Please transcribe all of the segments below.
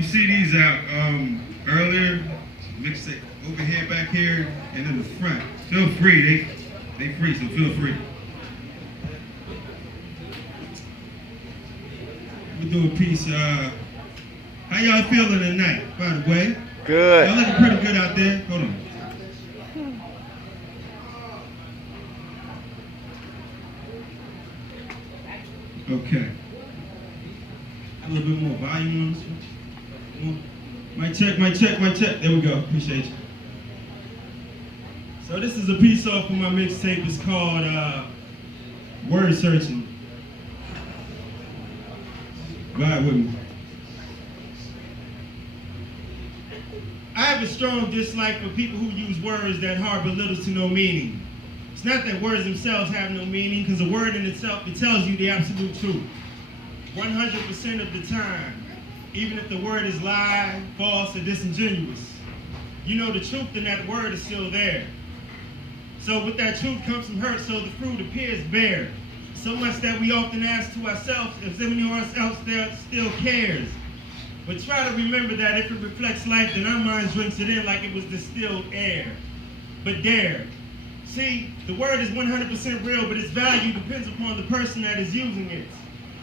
You see these out earlier, mixtape over here, back here, and in the front. Feel free, they free, so feel free. We'll do a piece. How y'all feeling tonight, by the way? Good. Y'all looking pretty good out there. Hold on. Okay. A little bit more volume on this one. Mic check, mic check, mic check. There we go. Appreciate you. So this is a piece off of my mixtape. It's called Word Searching. Ride with me. I have a strong dislike for people who use words that harbor little to no meaning. It's not that words themselves have no meaning, because a word in itself, it tells you the absolute truth. 100% of the time, even if the word is lie, false, or disingenuous, you know the truth in that word is still there. So with that truth comes some hurt, so the fruit appears bare. So much that we often ask to ourselves if anyone else there still cares. But try to remember that if it reflects life, then our minds drinks it in like it was distilled air. But dare. See, the word is 100% real, but its value depends upon the person that is using it.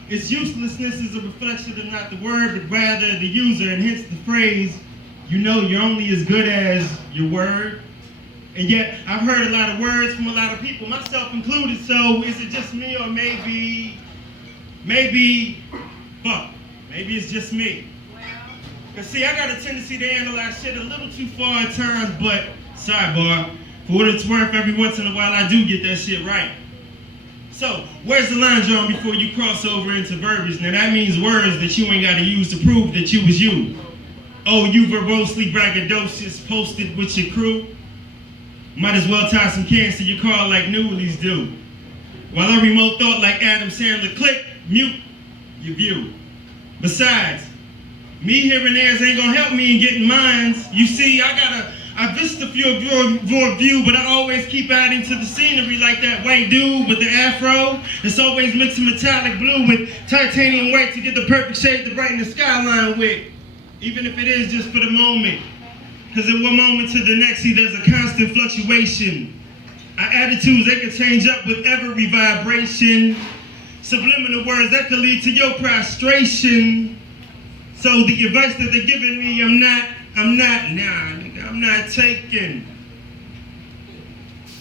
Its uselessness is a reflection of not the word, but rather the user, and hence the phrase, you know you're only as good as your word. And yet, I've heard a lot of words from a lot of people, myself included, so is it just me, or maybe it's just me. Because see, I got a tendency to analyze shit a little too far at times, but sidebar, for what it's worth, every once in a while I do get that shit right. So, where's the line drawn before you cross over into verbiage? Now that means words that you ain't got to use to prove that you was you. Oh, you verbosely braggadocious posted with your crew? Might as well tie some cans to your car like newlies do. While a remote thought like Adam Sandler, click, mute your view. Besides, me hearing theirs ain't gonna help me in getting mines. You see, I vista view, but I always keep adding to the scenery like that white dude with the afro. It's always mixing metallic blue with titanium white to get the perfect shade to brighten the skyline with. Even if it is just for the moment. Because in one moment to the next, see, there's a constant fluctuation. Our attitudes, they can change up with every vibration. Subliminal words, that could lead to your prostration. So the advice that they're giving me, I'm not taking.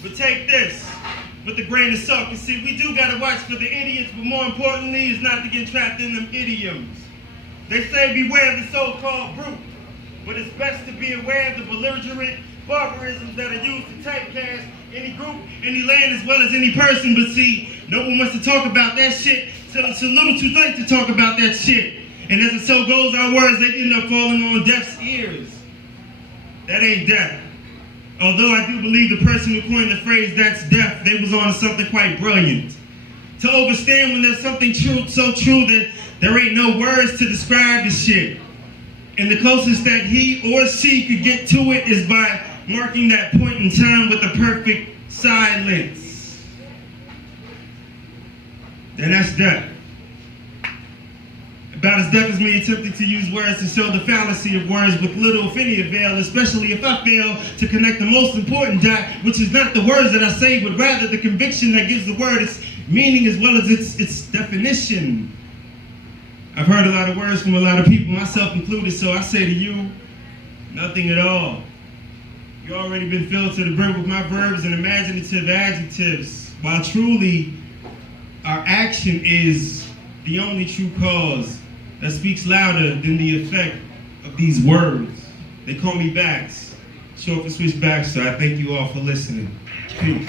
But take this with a grain of salt. You see, we do gotta watch for the idiots, but more importantly is not to get trapped in them idioms. They say beware of the so-called brute, but it's best to be aware of the belligerent barbarisms that are used to typecast any group, any land, as well as any person. But see, no one wants to talk about that shit till it's a little too late to talk about that shit. And as it so goes, our words, they end up falling on deaf's ears. That ain't deaf. Although I do believe the person who coined the phrase, that's deaf, they was on to something quite brilliant. To overstand when there's something true, so true that there ain't no words to describe the shit. And the closest that he or she could get to it is by marking that point in time with a perfect silence. Then that's deaf. About as deaf as me attempting to use words to show the fallacy of words with little if any avail, especially if I fail to connect the most important dot, which is not the words that I say, but rather the conviction that gives the word its meaning as well as its definition. I've heard a lot of words from a lot of people, myself included, so I say to you, nothing at all. You've already been filled to the brim with my verbs and imaginative adjectives, while truly our action is the only true cause that speaks louder than the effect of these words. They call me Bax, short for Swish Baxter. I thank you all for listening. Peace.